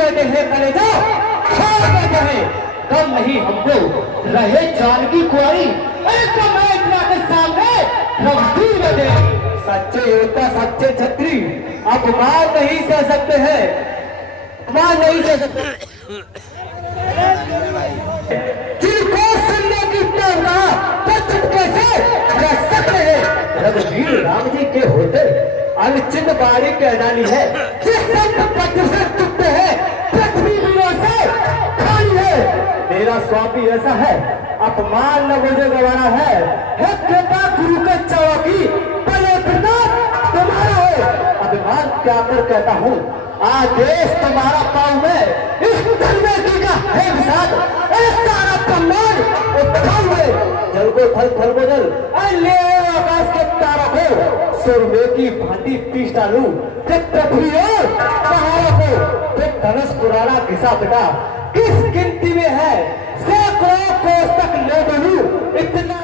बैठे हैं कलेजा छोड़ बैठे हैं कम नहीं हमको रहे जानकी कुआरी के सामने रघुवीर बैठे सच्चे योद्धा सच्चे छत्री अपमान नहीं सह सकते हैं अपमान नहीं सह सकते जिनको सुनने की प्रेरणा तो चुपके से रह सकते हैं रघुवीर राम जी के होते अनिश्चित बारी कहलानी है जिस संत पत्र से चुपते हैं पृथ्वी वीरों से खाली है मेरा स्वामी ऐसा है अपमान न मुझे गवाना है कृपा गुरु के चौकी बड़े प्रताप तुम्हारा है अभिमान क्या कर कहता हूँ आदेश तुम्हारा पाऊं मैं इस धर्मेंद्र का है विषाद सारा सम्मान उठाऊंगे जल को थल थल को जल ले आकाश के तारा को सुरमे की भांति पीस डालू जब पृथ्वी और पहाड़ों को फिर धनुष पुराना घिसा पिटा किस गिनती में है सैकड़ों कोस तक ले बनू इतना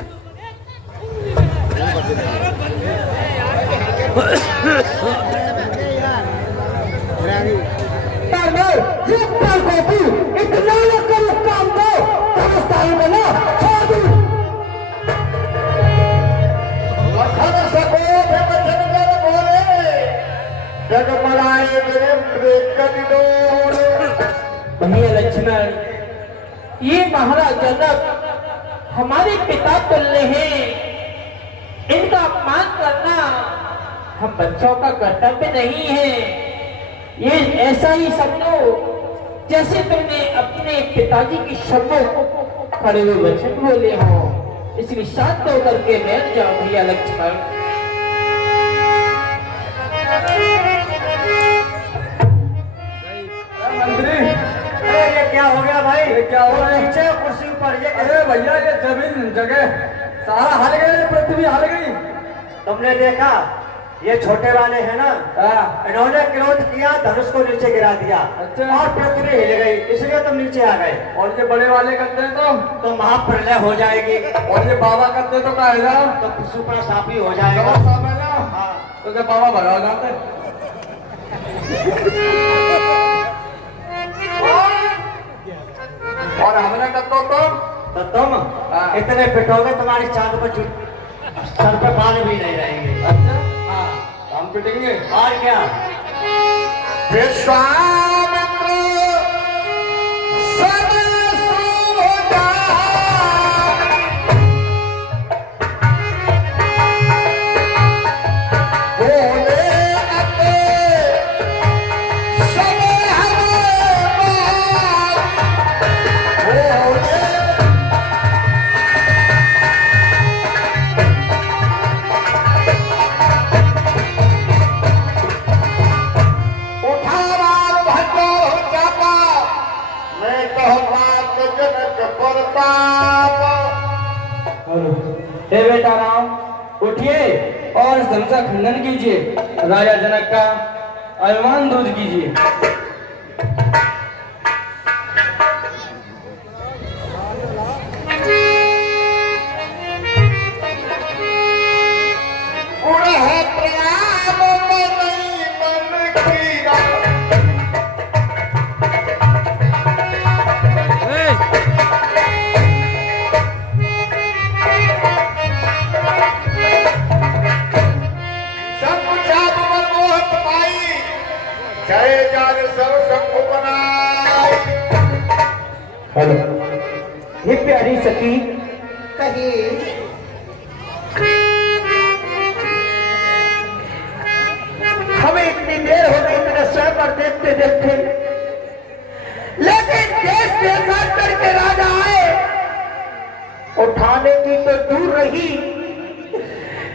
इतना न करो काम को समझदारी बना छोड़ दूं लखन सको वचन कर बोले जगमलाए कद डोले भैया लक्ष्मण ये महाराज जनक हमारे पिता तुल्य हैं इनका अपमान करना हम बच्चों का कर्तव्य नहीं है ये ऐसा ही समझो जैसे तुमने अपने पिताजी की शब्दों खड़े हुए वचन बोले हो इसलिए शांत होकर के बैठ जाओ भैया लक्ष्मण मंत्री ये क्या हो गया भाई ये क्या हो रहा है नीचे कुर्सी पर ये अरे भैया ये जमीन जगह सारा हल गया पृथ्वी हल गई तुमने देखा ये छोटे वाले हैं ना इन्होंने क्रोध किया धनुष को नीचे गिरा दिया अच्छा और पृथ्वी हिल गई इसलिए तुम नीचे आ गए और ये बड़े वाले करते हैं तो महाप्रलय हो जाएगी और ये बाबा करते तो कहेगा तो सुपर साफी हो जाएगा हाँ तो क्या बाबा भगा जाते और हमने करते तो तुम इतने पिटोगे तुम्हारी चांद पर सर पे बाल भी नहीं रहेंगे अच्छा हम पिटेंगे और क्या विश्वामित्र हे बेटा राम उठिए और धनुष का खंडन कीजिए राजा जनक का अभिमान दूर कीजिए हे प्यारी सखी कहिए हमें इतनी देर हो गई मेरे स्वयं पर देखते देखते लेकिन देश देशांतर करके राजा आए उठाने की तो दूर रही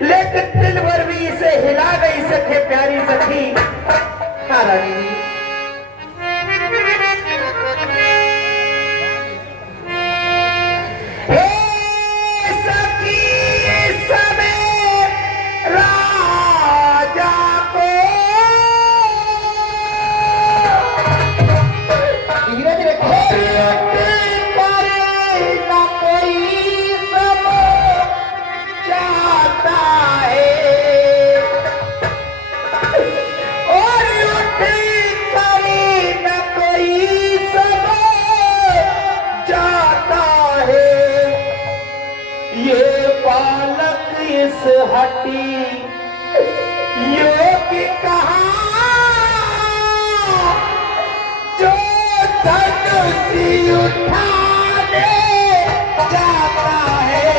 लेकिन दिल भर भी इसे हिला गई सखे प्यारी सखी महारानी और धनुष उठाने जाता है।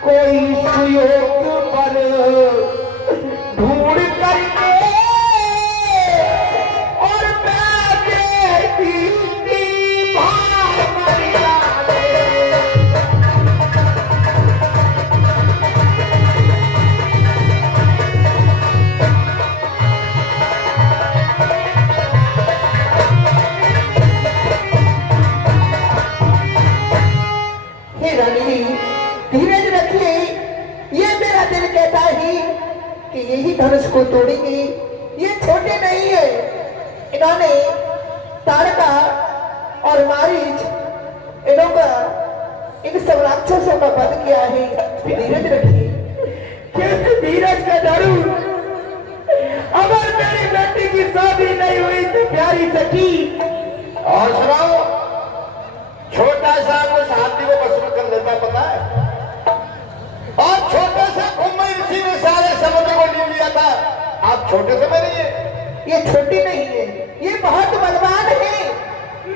कोई सुयोग पर ढूंढ करके और धीरज रखिए, ये मेरा दिल कहता है कि यही धनुष को तोड़ेंगे। ये छोटे नहीं है, इन्होंने तारका और मारीच इन सब राक्षसों का वध किया है। धीरज रखिए। कैसे धीरज का जरूर, अगर मेरी बेटी की शादी नहीं हुई तो प्यारी सखी। और सुनाओ, छोटा सा उस हाथी को भस्म कर लेता पता है, और छोटे से कुम्भ ऋषि ने सारे समुद्र को लीन लिया था। आप छोटे से में नहीं है, ये छोटी नहीं है, ये बहुत बलवान है।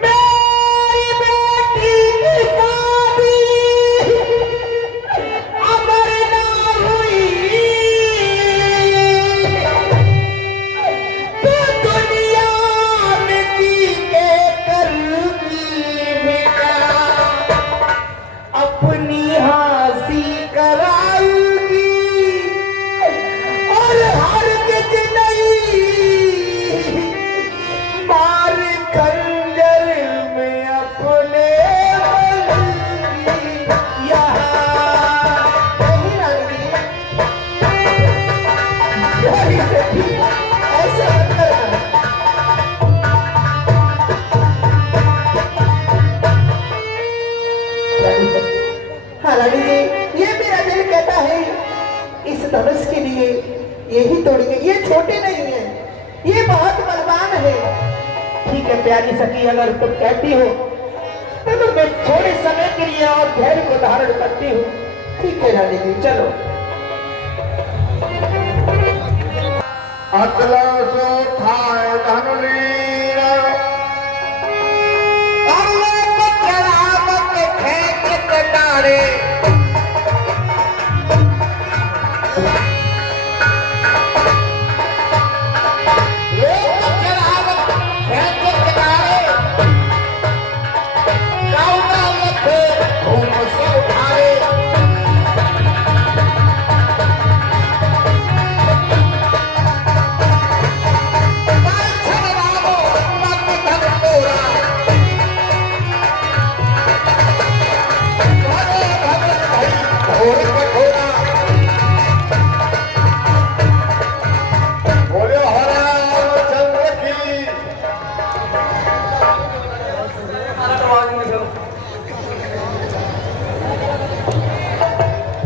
मेरी बेटी की शादी अगर ना हुई तो दुनिया में जी के करूंगी बेटा, अपनी हंसी कराऊंगी और हर किच नहीं मार खंजर में अपने ऐसे मत करना। हाँ रानी जी, ये मेरा दिल कहता है इस धनुष के लिए यही तोड़ेंगे। ये छोटे नहीं है, ये बहुत बलवान है। ठीक है प्यारी सखी, अगर तुम कहती हो तो मैं थोड़े समय के लिए और धैर्य को धारण करती हूँ। ठीक है रानी जी, चलो। अतला सो थाय धनुलीर अरे चरावत खेच कटारे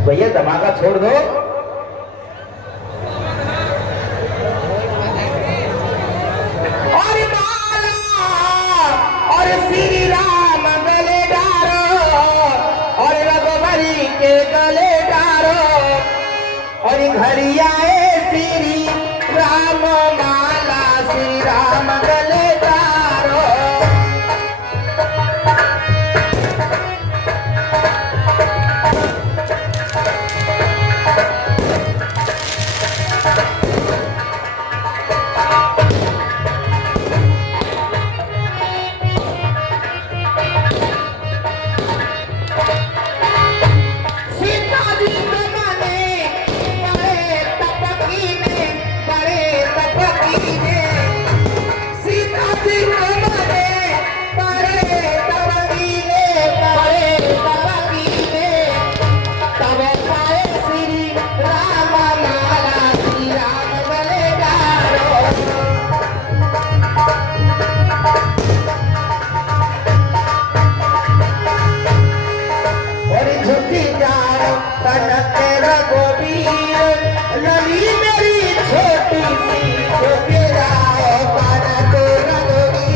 भैया धमाका छोड़ दो। और माला और श्री राम गले डारो और रघुवरी के गले डारो और घड़ियाए श्री राम माला श्री राम गले डारो। लली मेरी छोटी सी छोटेरा पाना तो रघुवी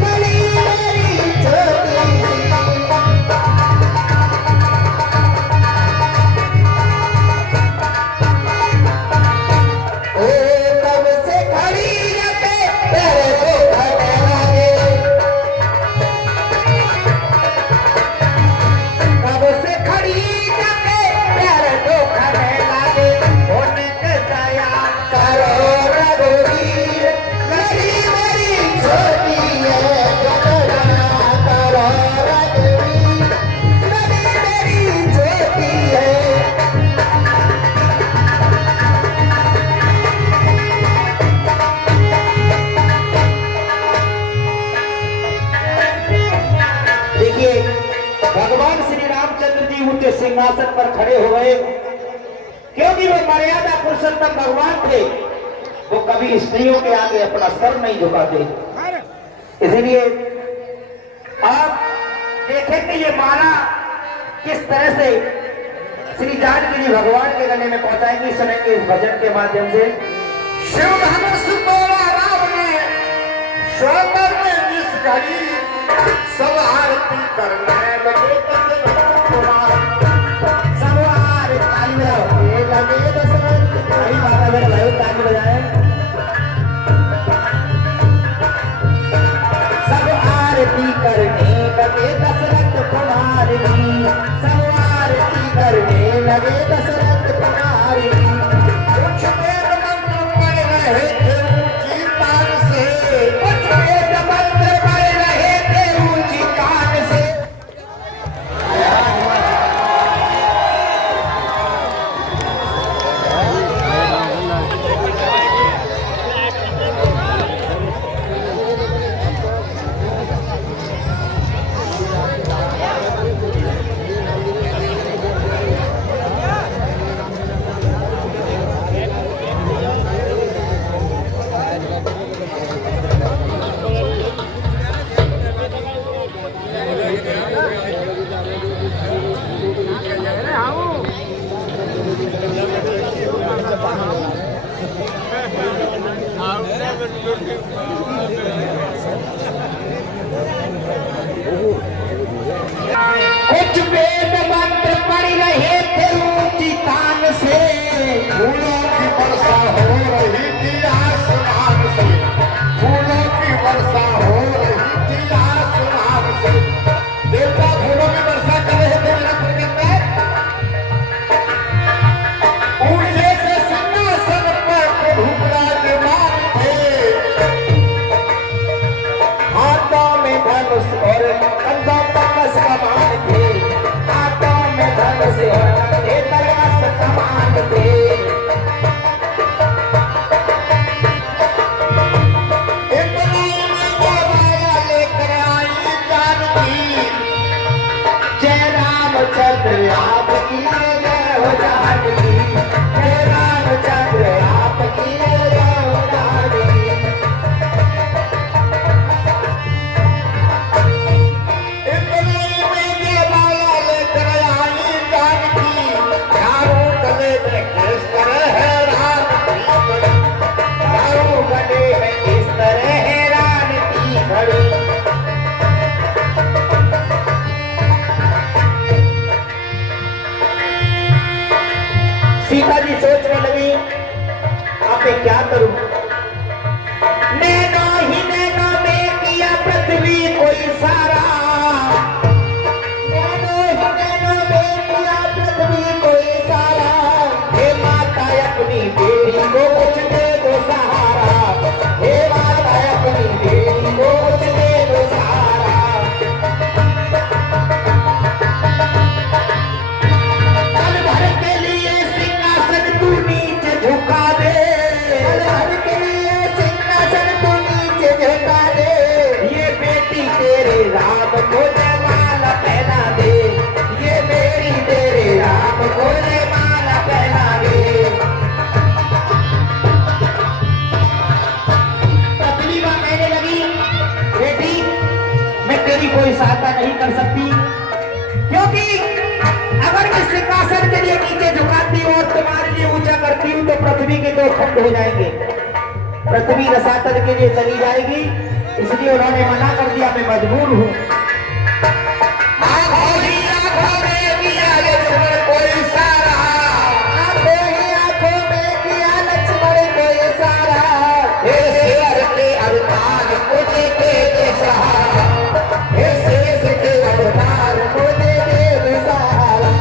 लली मेरी छोटी सी। ओ कब से खड़ी रखे तेरे को खड़े लगे कब से खड़ी रखे तेरे को खड़े लगे करो रघुवीर मेरी मेरी छोटी है करो रघुवीर मेरी मेरी छोटी है। देखिए भगवान श्री रामचंद्र जी उनके सिंहासन पर खड़े हो गए क्योंकि वो मर्यादा पुरुषोत्तम भगवान थे। वो कभी स्त्रियों के आगे अपना सर नहीं झुकाते। इसलिए आप देखें कि ये माला किस तरह से श्री जानकी जी भगवान के गले में पहुंचाएंगी। सुनेंगे इस भजन के माध्यम से। शिव धनुष तोड़ा राम ने स्वतर में इस घड़ी सब आरती करने लगे ताली बजाए। सब आरती करने लगे दशरथ कुमार की सब आरती करने लगे दशरथ कुमार की। कुछ वेद मंत्र पढ़ रहे थे ऊंची तान से कुछ वेद मंत्र पढ़ रहे थे ऊंची तान से। कुछ वेद मंत्र पढ़ रहे थे ऊंची तान से। फूलों की वर्षा हो रही थी। सोचने लगी अब मैं क्या करूं। नैनो ही नैनो में किया पृथ्वी को इशारा, नैनो ही नैनो में किया पृथ्वी को इशारा, हे माता अपनी बेटी को कुछ दे दो सहारा, हे माता अपनी बेटी को कुछ दे दो सहारा। पल भर के लिए सिंहासन तू नीचे झुका दे, पल भर के लिए सिंहासन तू नीचे झुका दे, ये बेटी तेरे राम को जयमाला पहना दे, ये बेटी तेरे राम को जयमाला पहना दे। पत्नी मां कहने लगी बेटी मैं तेरी कोई सहायता नहीं कर सकती, क्योंकि अगर मैं सिंहासन के लिए नीचे झुकाती हूँ और तुम्हारे लिए ऊंचा करती हूँ तो पृथ्वी के दो खंड हो जाएंगे, पृथ्वी रसातल के लिए चली जाएगी, इसलिए उन्होंने मना कर दिया, मैं मजबूर हूँ। आंखों में किया लक्ष्मण को इशारा, आंखों में किया लक्ष्मण को इशारा, हे शेर के अवतार को दे दे सहारा, हे शेर के अवतार को दे दे सहारा।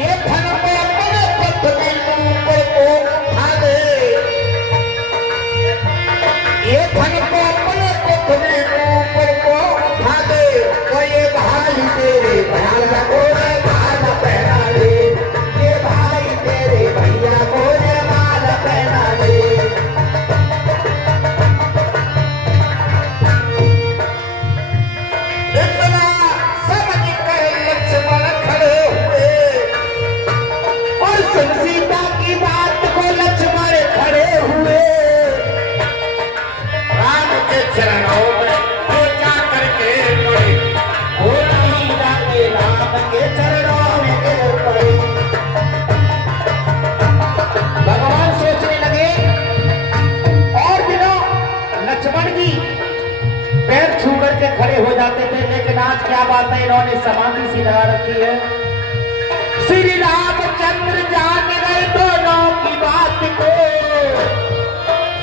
ये धन को अपने पृथ्वी ऊपर को उठा दे, ये धन को अपने पृथ्वी ऊपर को उठा दे, तो ये भाई तेरे भैया को माला पहना दे, ये भाई तेरे भैया को माला पहना दे। इतना समझ कर लक्ष्मण खड़े हुए और सुन सीता की बात को लक्ष्मण खड़े हुए, राम के चरणों में वो जा करके पड़े, वो नहीं जाते राम के चरणों में गिर पड़े। भगवान सोचने लगे और दिनों लक्ष्मण जी पैर छू करके खड़े हो जाते थे, लेकिन आज क्या बात है इन्होंने समाधि सी लगा रखी है। श्री रामचंद्र जान गए दोनों की बात को,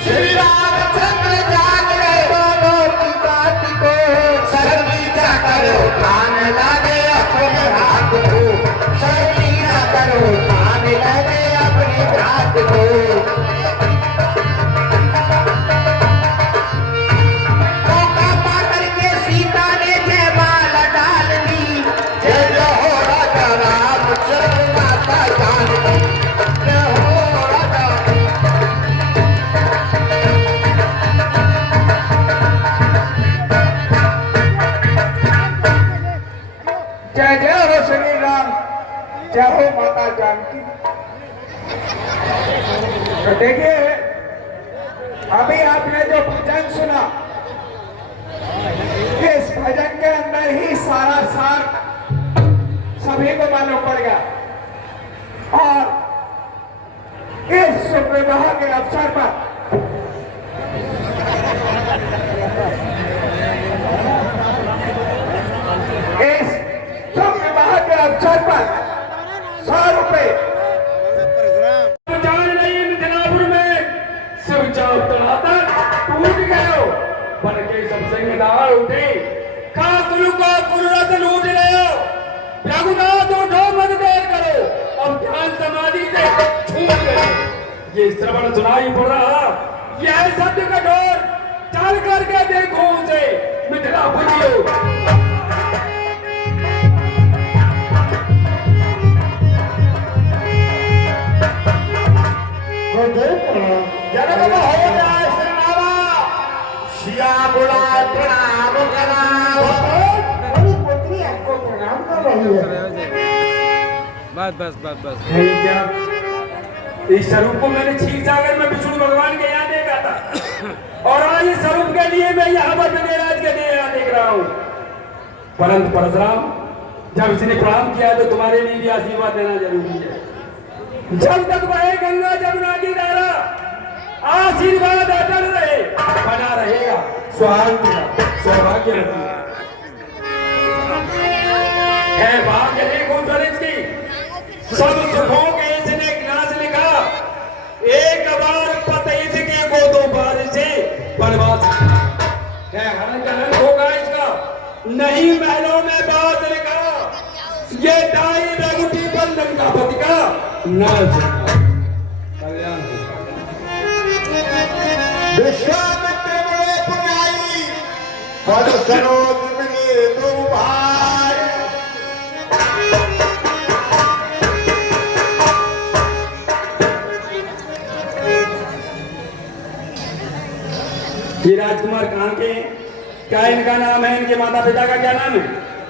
श्री रामचंद्र जान गए दोनों की बात को, सर नीचा करो कान लगे अपने हाथ को, सर नीचा करो कान लगे अपने हाथ को। मौका पा करके सीता ने जयमाला डाल दी, जय जय हो राजा रामचंद्र माता जानकी, जय हो राजा। जय जय हो श्री राम, जय हो माता जानकी। तो देखिए अभी आपने जो भजन सुना, इस भजन के अंदर ही सारा सार सभी को मालूम पड़ गया। और इस शुभ विवाह के अवसर पर इस शुभ विवाह के अवसर पर 100 रुपए जान नहीं मिथिलापुर में शिव चौतरातर टूट गयो, बन के सब सिंहदार उठे, का कुल को कुलरत लूट गयो, रघुनाथ उठो मत देर करो, अब ध्यान समाधि से छूट गए। ये श्रवण सुनाई पड़ रहा, यह सत्य कठोर, चल करके देखो उसे मिथिलापुरियों। जगत में हो जाए श्रीनावा, श्यामुला प्रणाम कराओ। मेरी पुत्री आपको प्रणाम कर रही है। बस नहीं क्या, इस स्वरूप को मैंने क्षीर सागर में विष्णु भगवान के यहाँ देखा था, और आज इस स्वरूप के लिए मैं यहाँ पर विजयराज के लिए यहाँ देख रहा हूँ। परंतु परशुराम, जब इसने प्रणाम किया तो तुम्हारे लिए भी आशीर्वाद देना जरूरी है। जब तक बहे गंगा जमुना की धारा, आशीर्वाद अटल रहे, बना रहेगा सौभाग्य। है भाग्य देखो दलित की, सब सुखों के इसने नाच लिखा, एक बार पते इसके को दो बार से बनवास है हनन होगा इसका, नहीं महलों में बात लिखा, ये दाई रघुटी बंधन का पति का नाच कल्याण विश्वामित्र बड़े पुराई पद सरोज मिले दो भाई। ये राजकुमार कहाँ के हैं? क्या इनका नाम है? इनके माता पिता का क्या नाम है?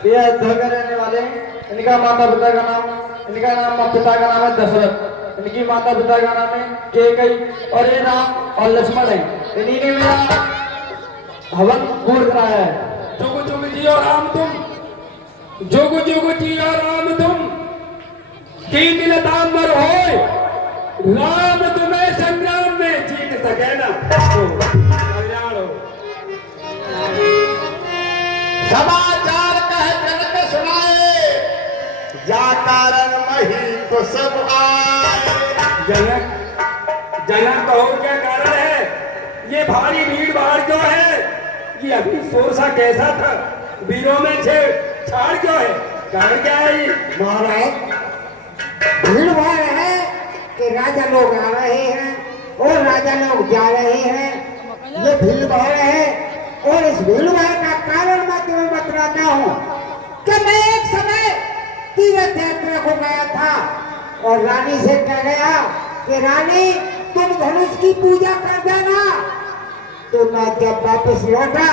ये अयोध्या के रहने वाले हैं। इनका माता पिता का नाम है दशरथ, इनकी माता पिता का नाम है कैकेयी, और ये राम और लक्ष्मण है। इन्हीं ने मेरा हवन पूर्ण कराया है। जुग जुग जियो राम तुम, जुग जुग जियो राम तुम, तीन दिन तामर होय, राम तुम्हें संग्राम में जीत सके ना। कल्याण हो। समाचार कह जनक सुनाए, जा कारण मही तो सब आए। जनक जनक कहो क्या कारण है? ये भारी भीड़ भाड़ क्यों है? ये अभी शोर कैसा था? वीरों में छाड़ क्यों है? कारण क्या है ये? महाराज भीड़ भाड़ है कि राजा लोग आ रहे हैं और राजा लोग जा रहे हैं, ये भीड़ भाड़ है। और इस भीड़ भाड़ का कारण मैं तुम्हें बतलाता हूँ कि मैं एक समय तीर्थ यात्रा को गया था और रानी से कह गया कि रानी तुम धनुष की पूजा कर देना। तो मैं जब वापस लौटा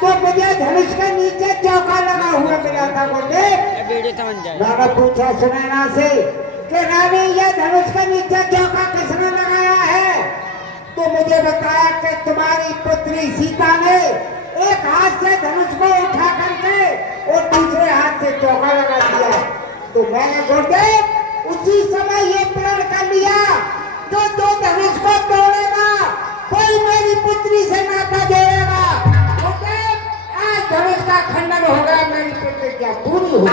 तो मुझे धनुष के नीचे चौका लगा हुआ मिला था। बोले मैंने पूछा सुनैना से कि रानी ये धनुष के नीचे चौका किसने लगाया है? तो मुझे बताया कि तुम्हारी पुत्री सीता ने एक हाथ से धनुष को उठा करके और दूसरे हाथ से चौका लगा दिया। तो मैंने गुरुदेव उसी समय ये प्रण कर लिया जो दो धनुष को तोड़ेगा कोई मेरी पुत्री से नाता जोड़ेगा। गुरुदेव आज धनुष का खंडन होगा, मेरी प्रतिज्ञा पूरी होगी।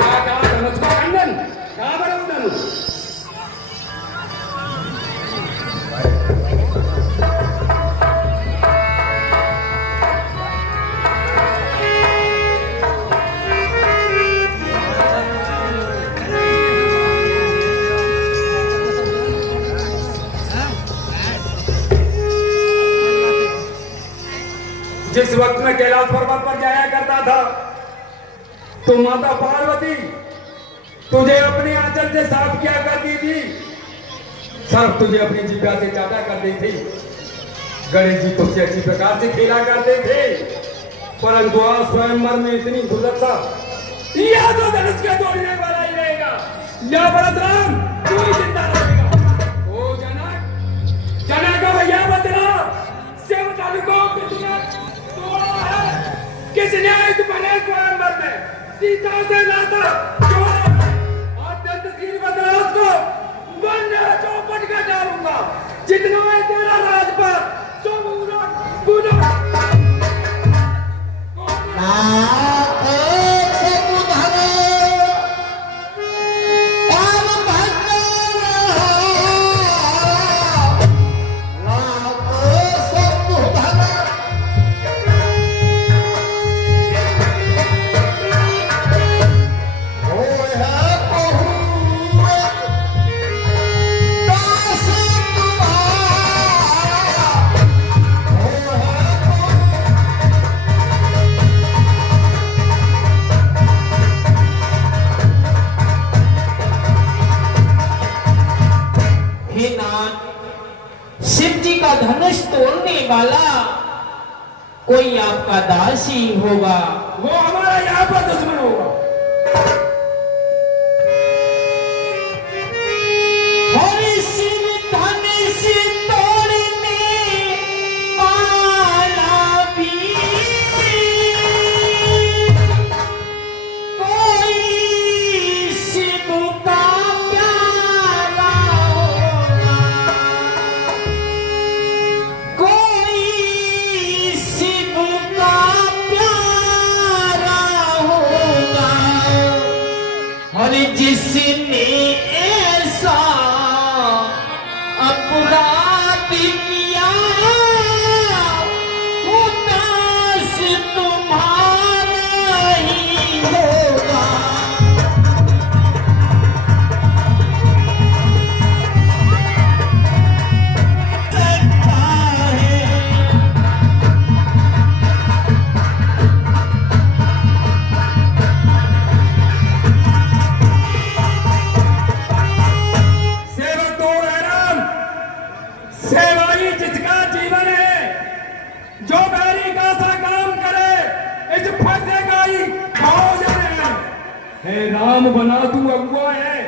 धनुष का खंडन कहाँ पर है धनुष? जिस वक्त में कैलाश पर्वत पर जाया करता था तो माता पार्वती तुझे अपने आंचल से साफ किया करती थी, सर्प तुझे अपनी जिह्वा से चाटा करती थी, गणेश जी तुझसे अच्छी प्रकार से खेला करते थे, परंतु आज स्वयंवर में इतनी दुर्दशा, या तो धनुष के तोड़ने वाला ही रहेगा या परशुराम तू ही जिंदा रहेगा। ओ जनक, जनक का भैया बदला शिव धनुष को किसने तोड़ा है? किसने इस बने स्वयंवर में सीता से नाता जोड़ा? अत्यंत तीर बदलाव को वन चौपट कर डालूंगा, जितना है तेरा राजपाट सो पूरा शिव जी का धनुष तोड़ने वाला कोई आपका दास ही होगा, वो हमारा यहाँ पर दुश्मन होगा। हरि शिव धनुष तोड़ने वाला भी कोई शिव का प्यारा होगा, कोई शिव का प्यारा होगा। किसने ऐसा अपराध किया उदास तुम्हारा ही होगा। सकता है सेवक तो हैरान, सेवा ही जिसका जीवन है, जो बैरी का सा काम करे इस फंसेगा ही भोजन है। हे राम बना तू अगुआ है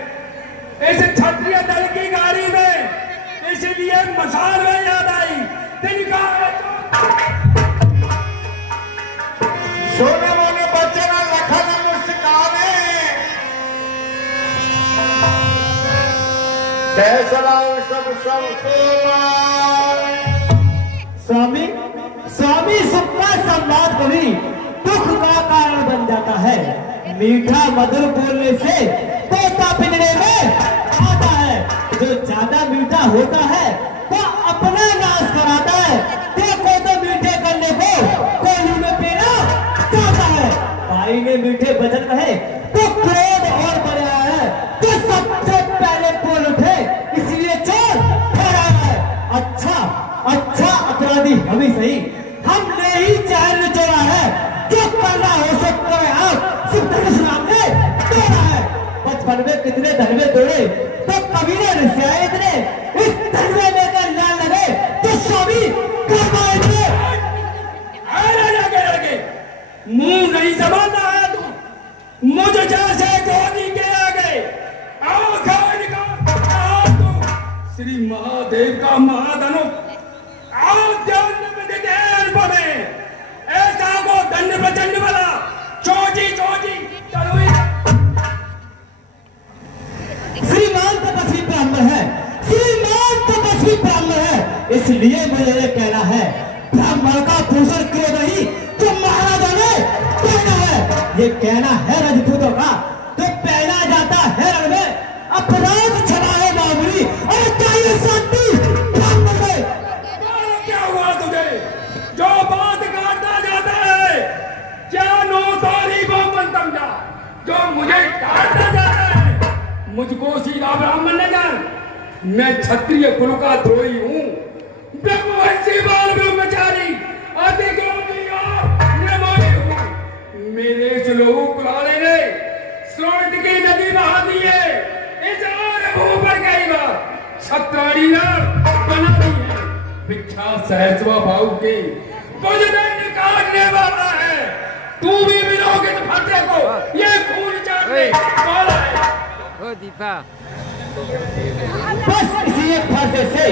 इस क्षत्रिय दल की गाड़ी में, इसलिए मसाल में याद आई तिनका सोने मोने बच्चे ना लखन मुस्काने, सहसराओ सब सेवा। स्वामी स्वामी सुख का संवाद कभी दुख का कारण बन जाता है। मीठा मधुर बोलने से तोता पिंजरे में आता है, जो ज्यादा मीठा होता है वो अपना नाश कराता है। देखो तो मीठे करने को कोयली में पीना चाहता है। भाई ने मीठे वचन कहे तो क्रोध और बढ़ रहा है, तो सबसे पहले बोल उठे इसलिए चोर ठहरा है। अच्छा अच्छा अपराधी हम ही सही, हमने ही चैन चोरा है। जो करना हो सकता है आप सिर्फ धनुष नाम ने तोड़ा है। बचपन में कितने धनवे तोड़े तो कभी ने रिसाए इतने, इस धनवे में कर लाल लगे तो स्वामी करवाएंगे। मुंह नहीं जमाना है तू, मुझे जैसे गोदी के आगे आओ खाओ निकाल तू श्री महादेव का महाधनुष आओ ध्यान बने ऐसा को दंड प्रचंड वाला चोजी चोजी चलो। श्रीमान तपस्वी ब्राह्मण है, श्रीमान तपस्वी ब्राह्मण है, इसलिए मुझे ये कहना है ब्राह्मण का भूषण क्यों नहीं जो महाराजा ने पहना है। ये कहना है राजपूतों का तो पहना जाता है रण में, अपराध छड़ा है मामूली और चाहिए शांति ब्राह्मण में। क्या हुआ तुझे जो बात काटता जाता है? क्या नो सारी बामन समझा जो मुझे काटता जाता है? मुझको सीधा ब्राह्मण न जान, मैं क्षत्रिय कुल का द्रोही हूँ, ब्रह्मवंशी बाल ब्रह्मचारी अधिकारी और निर्मोही हूँ। मेरे चलोहू कुलाले ने स्रोत की नदी बहा दी है, इस और भू पर गई बात सत्राड़ी बना दी है। विख्यात सहसवा भाव की बुजदंड काटने वाला है, तू भी विरोगित फटे को ये खून चाटने वाला है। ओ दीपा बस इसी एक फांसे से,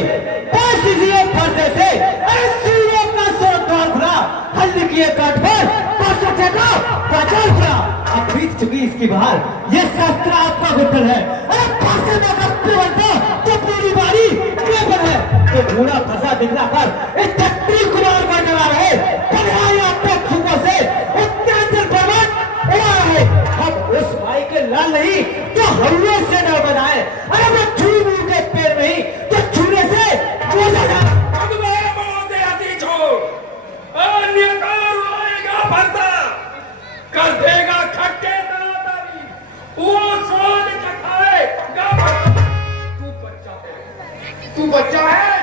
बस इसी एक फांसे से अरे सूर्य का स्वर्ग द्वार खुला, हल्दी की एक काट पर परसों फेंका पाचाल खुला। अब बीत चुकी इसकी बहार, ये शास्त्र आपका गुप्तन है। अरे फांसे में अगर बनता तो पूरी बारी पेपर है। तो बूढ़ा फंसा दिखला कर इस छत्री कुमार का डरा रहे, कन्हैया आपके फूकों से उत्तरांचल बर्बाद उड़ा रहे। हम उस भाई के लाल नहीं तो हल्ले से न बनाए, अरे वो छू के पैर नहीं तो छूने से बोझा जाए। अब मैं बोल दे आती छोड़, अन्य कार आएगा भरता कर देगा खट्टे दादारी, वो स्वाद चखाएगा। तू बच्चा है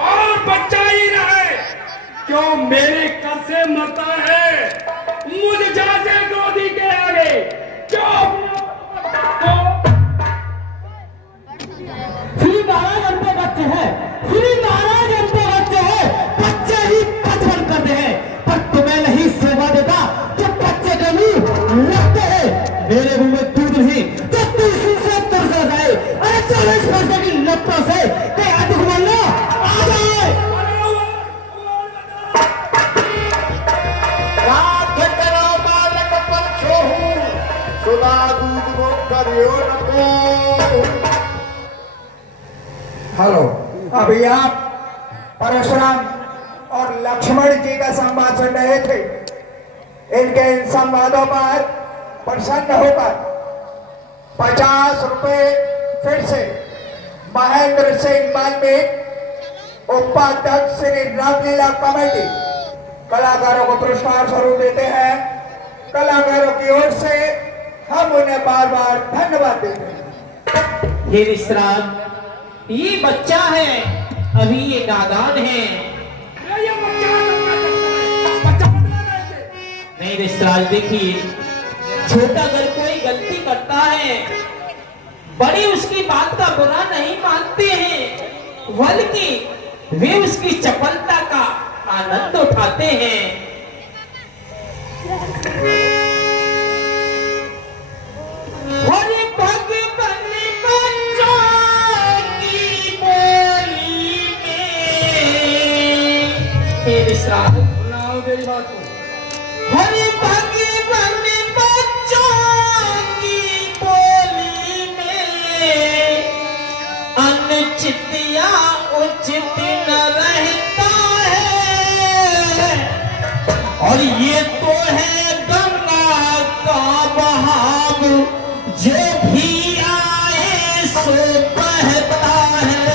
और बच्चा ही रहे, क्यों मेरे कर से मरता है? मुझ जैसे गोदी के आगे क्यों? श्री महाराज हम तो बच्चे हैं, श्री महाराज हम तो बच्चे हैं, बच्चे ही बचपन करते हैं, पर तुम्हें नहीं शोभा देता जो बच्चे के मुंह लगते हैं। मेरे मुंह में दूध नहीं तो तुलसी से तुरसा जाए। अरे 40 वर्षों की लपटों से कहीं अधिक बोलना आ जाए। रात करो बालक पर छोहू, सुधा दूध को करियो नको। हेलो, अभी आप परशुराम और लक्ष्मण जी का संवाद सुन रहे थे। इनके इन संवादों पर प्रसन्न होकर 50 रुपए फिर से महेंद्र सिंह वाल्मीकि, उपाध्यक्ष श्री रामलीला कमेटी, कलाकारों को पुरस्कार स्वरूप देते हैं। कलाकारों की ओर से हम उन्हें बार बार धन्यवाद देते हैं। हे विश्राम, ये बच्चा है, अभी ये नादान है। नहीं विश्राम, देखिए छोटा अगर कोई गलती करता है, बड़े उसकी बात का बुरा नहीं मानते हैं, बल्कि वे उसकी चपलता का आनंद उठाते हैं। सुनाओ तेरी बात को। हरि भगवान बच्चों की बोली में अनुचितिया उचित न रहता है, और ये तो है गंगा का बहाव, जो भी आए सो बहता है।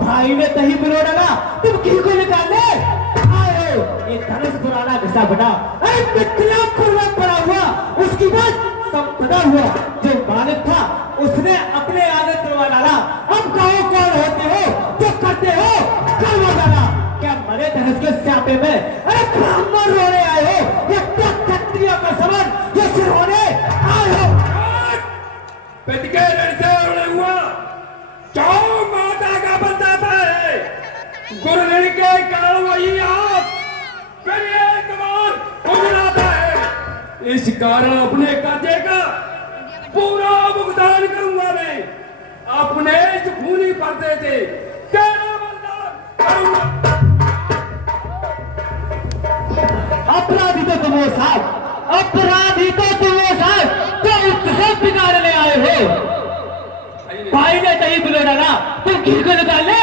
भाई ने तही बिलो डाला, तुम किसको निकालने आए हो? ये धनुष पुराना घिसा बना, अरे मिथिला पूर्वक पड़ा हुआ, उसकी बात संपदा हुआ, जो मालिक था उसने अपने आगे तुड़वा डाला। अब कहो कौन होते हो, जो करते हो करवा डाला। क्या मरे धनुष के स्यापे में? अरे ब्राह्मण रोने आए हो, ये क्षत्रिय का समान ये सिर होने आए हो? पिटके लड़ते उड़े हुआ क्यों माता का बंदा है? गुरुदेव के कारण वही आप फिर एक बार उगलाता है। इस कारण अपने कर्जे का पूरा भुगतान करूंगा मैं, अपने इस खूनी पर्दे से तेरा बलिदान करूंगा। अपराधी तो तुम हो साहब, अपराधी तो तुम हो साहब, तो उत्सव बिगाड़ने आए हो। भाई ने तही बिलो डाला, तुम किसको निकालने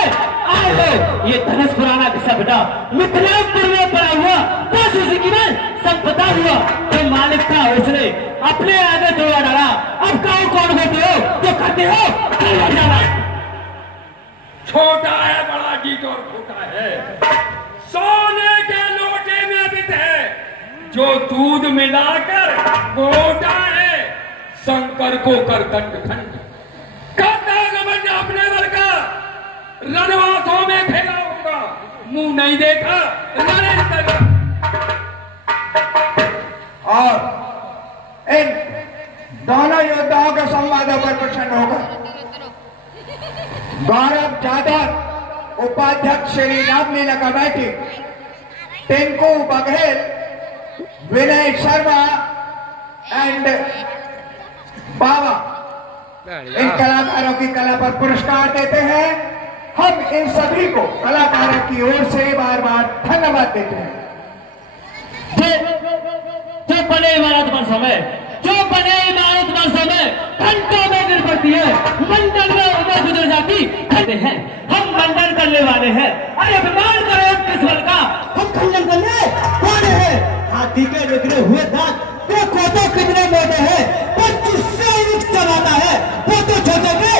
आए हो? ये धनुष पुराना घिसा बेटा मिथिलापुर में पड़ा हुआ, बस उसी की बात संपदा हुआ, जो मालिक था उसने अपने आगे तोड़ा डाला। अब कहो कौन होते हो, जो करते हो करवा डाला। छोटा है बड़ा गीत और खोटा है, सोने के लोटे में भी है, जो दूध मिलाकर गोटा है, शंकर को कर दंड खंड अपने बल का रणवासों में खेला होगा, मुंह नहीं देखा और इन दोनों योद्धाओं के संवादों पर प्रसन्न होकर गौरव जाधव उपाध्यक्ष श्री रामलीला कमेटी, टिंकू बघेल, विनय शर्मा एंड बाबा इन कलाकारों की कला पर पुरस्कार देते हैं। हम इन सभी को कलाकारों की ओर से बार बार धन्यवाद देते हैं। जो बने इमारत पर समय, जो बने इमारत पर समय घंटों में गिर पड़ती है, मंडल में उधर गुजर जाती कहते हैं हम मंडन करने वाले हैं। अरे अभिमान करो किस बल का, हम खंडन करने वाले हैं। हाथी के निकले हुए दांत देखो तो कितने मोटे हैं, पर जिससे रिक्स चलाता है वो तो छोटे के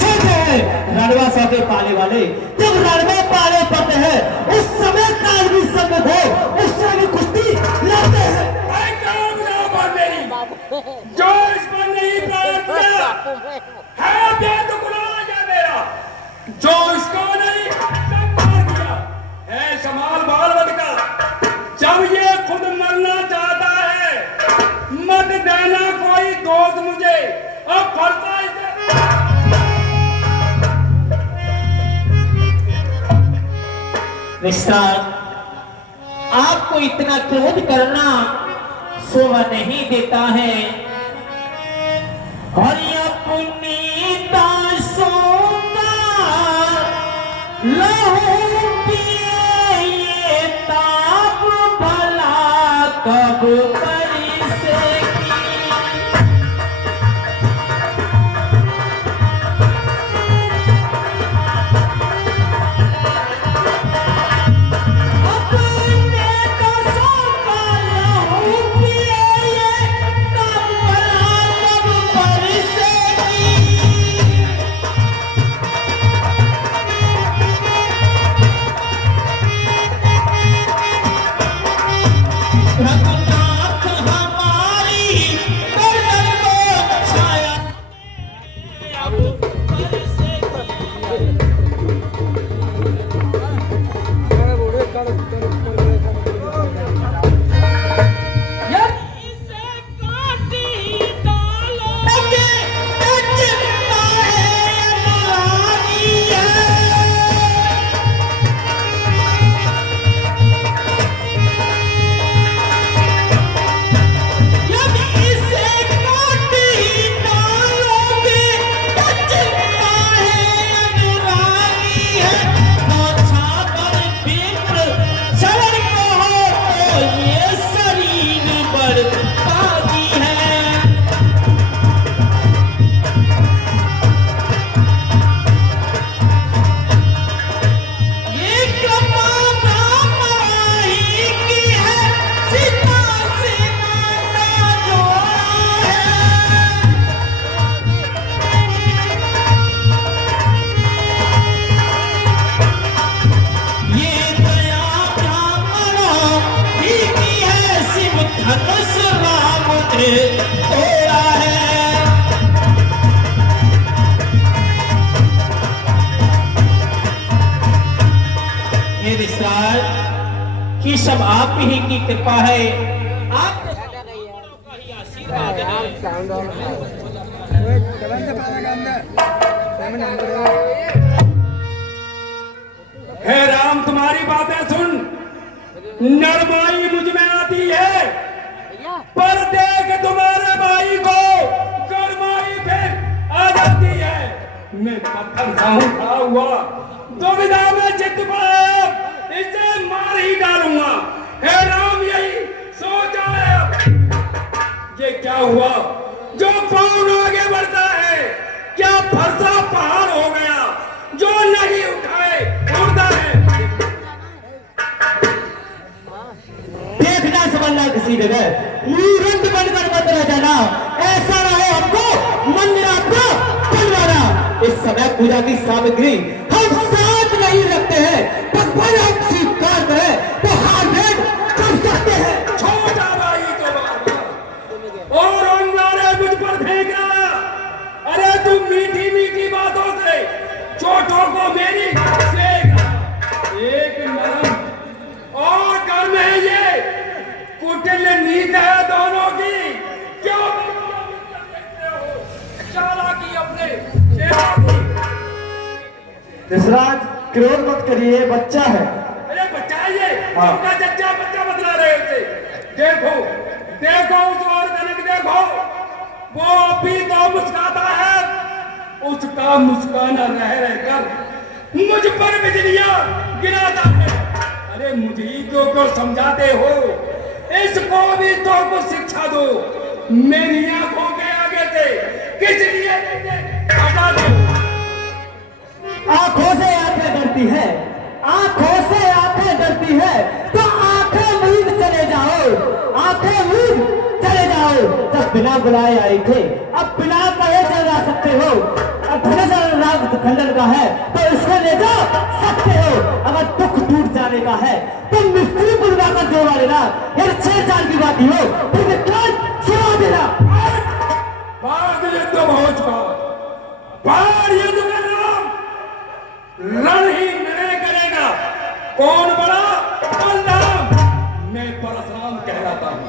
छोटे हैं। रणवा सौदे पाले वाले जब रणवा पाले पड़ते हैं उस समय काल भी सम्मुख हो, उससे भी कुश्ती लड़ते हैं। जो इस पर नहीं प्राप्त किया है बेतुकुला जा मेरा, जो इसको नहीं मार दिया है समाल बालवट का। जब ये खुद मरना चाहता है मत देना कोई दोस्त मुझे, अब फरता इसे। विश्राम, आपको इतना क्रोध करना शोभा नहीं देता है। और अपनी दासों का लहू पिए ये ताप भला कब परिसेगी। कि सब आप ही की कृपा है, आप का ही आशीर्वाद है। राम तुम्हारी बातें सुन, नरमाई मुझ में आती है, पर देख तुम्हारे भाई को गरमाई फिर आ जाती है। मैं पत्थर खाऊं खड़ा हुआ दुविधा में चित्त पड़ा, इसे मार ही डालूंगा। हे राम यही सोचा है। ये क्या हुआ जो पाँव आगे बढ़ता है, क्या फरसा पहाड़ हो गया जो नहीं उठाए उड़ता है। देखना समझना किसी जगह मूर्ख बनकर मत रह जाना, ऐसा ना हो हमको मंदिर आपको बनवाना। इस समय पूजा की सामग्री हम साथ नहीं रखते हैं, भगवान हम स्वीकार करें तो हार भेंट कर सकते हैं। छोटा भाई को बाबा और अंगारे मुझ पर फेंक रहा। अरे तू मीठी मीठी बातों से चोटों को मेरी सेक एक नरम और कर्म है ये कुटिल नीत है दोनों की। क्यों इसराज क्रोध मत करिए, बच्चा है। अरे बच्चा है ये, हाँ। सबका चच्चा बच्चा बतला रहे थे। देखो देखो उस औरत को देखो, वो अभी तो मुस्कुराता है, उसका मुस्काना रह रहकर मुझ पर बिजलियां गिराता है। अरे मुझे को समझाते हो, इसको भी तो कुछ शिक्षा दो। मेरी आंखों के आगे से किस लिए हटा दो। आंखों से आंखें डरती है, आंखों से आंखें डरती है, तो आंखें मूंद चले जाओ, आंखें मूंद चले जाओ। जब बिना बुलाए आई थे, अब बिना कहे चल जा सकते हो। अब धनसर राग खंडन का है तो इसको ले जा सकते हो। अगर दुख टूट जाने का है तो मिस्त्री बुलवा कर जोड़ा लेना। यार 6 साल की बात ही हो तो विक्रांत सुना देना। बाढ़ युद्ध हो चुका, बाढ़ युद्ध में रण ही निर्णय करेगा कौन बड़ा बलराम। मैं परशुराम कहलाता हूं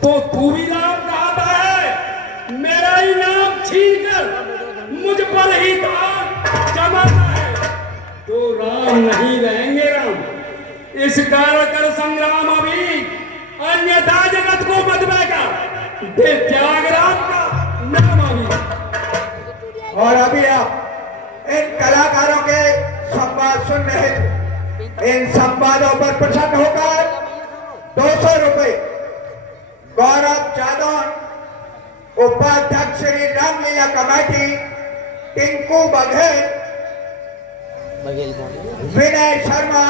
तो तू भी राम कहता है। मेरा ही नाम छीन कर मुझ पर ही जमाता है तो राम नहीं रहेंगे राम। इस कर संग्राम अभी अन्यथा जगत को बदलेगा। दे त्याग राम का नाम अभी। और अभी आप इन कलाकारों के संवाद सुन रहे थे। इन संवादों पर प्रसन्न होकर 200 रुपए गौरव जादौन, उपाध्यक्ष श्री रामलीला कमेटी, टिंकू बघेल, विनय शर्मा,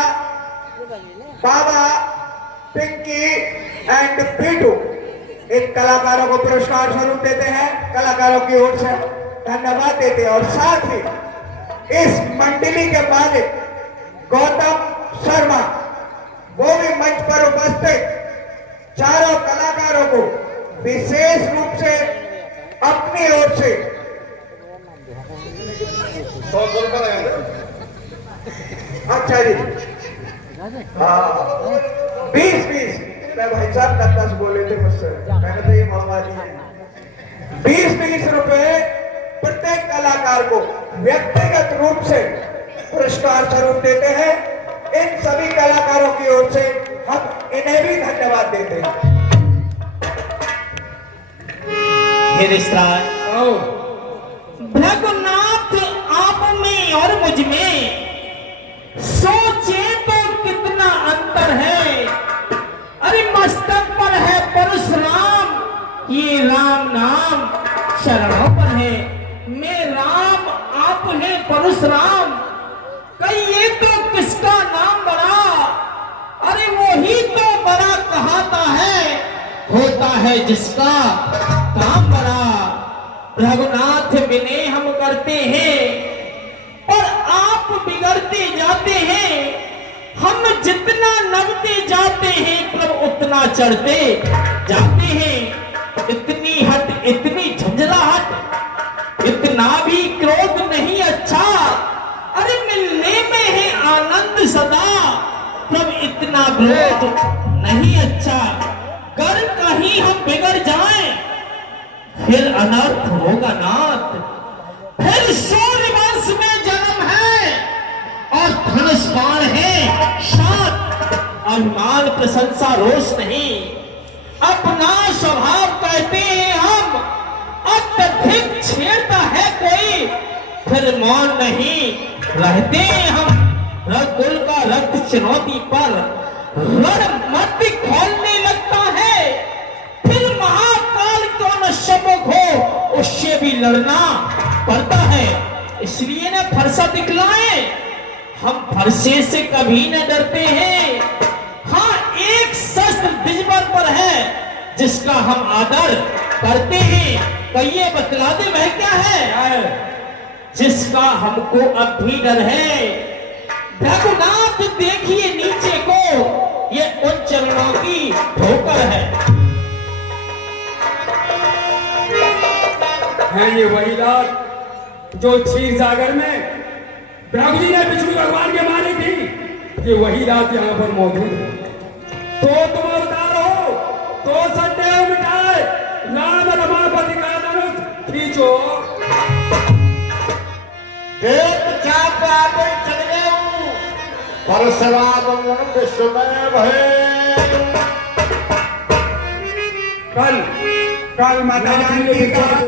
बाबा, पिंकी एंड पीटू इन कलाकारों को पुरस्कार स्वरूप देते हैं। कलाकारों की ओर से धन्यवाद देते हैं। और साथ ही इस मंडली के मालिक गौतम शर्मा, वो भी मंच पर उपस्थित चारों कलाकारों को विशेष रूप से अपनी ओर से 100 रुपये लगेंगे। अच्छा जी, हाँ 20 मैं भाई साहब 10 बोले थे मुझसे, मैंने तो ये मंगवा दिए। 20 रुपए प्रत्येक कलाकार को व्यक्तिगत रूप से पुरस्कार स्वरूप देते हैं। इन सभी कलाकारों की ओर से हम इन्हें भी धन्यवाद देते हैं। भगनाथ आप में और मुझ में सोचे तो कितना अंतर है। अरे मस्तक पर है परशुराम, ये राम नाम शरणों पर है। मैं राम, आप हैं परशुराम, कहिए तो किसका नाम बड़ा। अरे वही तो बड़ा कहाता है, होता है जिसका काम बड़ा। रघुनाथ विनय हम करते हैं और आप बिगड़ते जाते हैं। हम जितना नबते जाते हैं प्रभु उतना चढ़ते जाते हैं। इतनी हट, इतनी झंझलाहट, इतना भी क्रोध नहीं अच्छा। अरे मिलने में है आनंद सदा, प्रभु इतना क्रोध नहीं अच्छा। कर कहीं हम बिगड़ जाएं फिर अनर्थ होगा नाथ। फिर सूर्यवंश में जन्म है और धनुष बाण है शांत। अभिमान प्रशंसा रोष नहीं, अपना स्वभाव कहते हैं हम। अत्यधिक छेड़ता है कोई फिर मौन नहीं रहते हम। रघुकुल का रक्त चुनौती पर रण मत खोलने लगता है। फिर महाकाल क्यों न शबक हो, उससे भी लड़ना पड़ता है। इसलिए न फरसा दिखलाए, हम फरसे से कभी न डरते हैं। हाँ एक शस्त्र बिजबर पर है जिसका हम आदर करते हैं। कहिए बतला दे वह क्या है जिसका हमको अब भी डर है। रघुनाथ देखिए नीचे को, ये उन चरणों की ठोकर है। ये वही रात जो क्षीर सागर में ब्रह्म जी ने विष्णु भगवान के मानी थी। ये वही रात यहाँ पर मौजूद है। तो तुम अवतार हो तो सत्य मिटाए, राम रमापति का धनुष खींचो। एक चाप आगे चल गया हूँ परशुराम विश्व में भय। कल माता जानकी का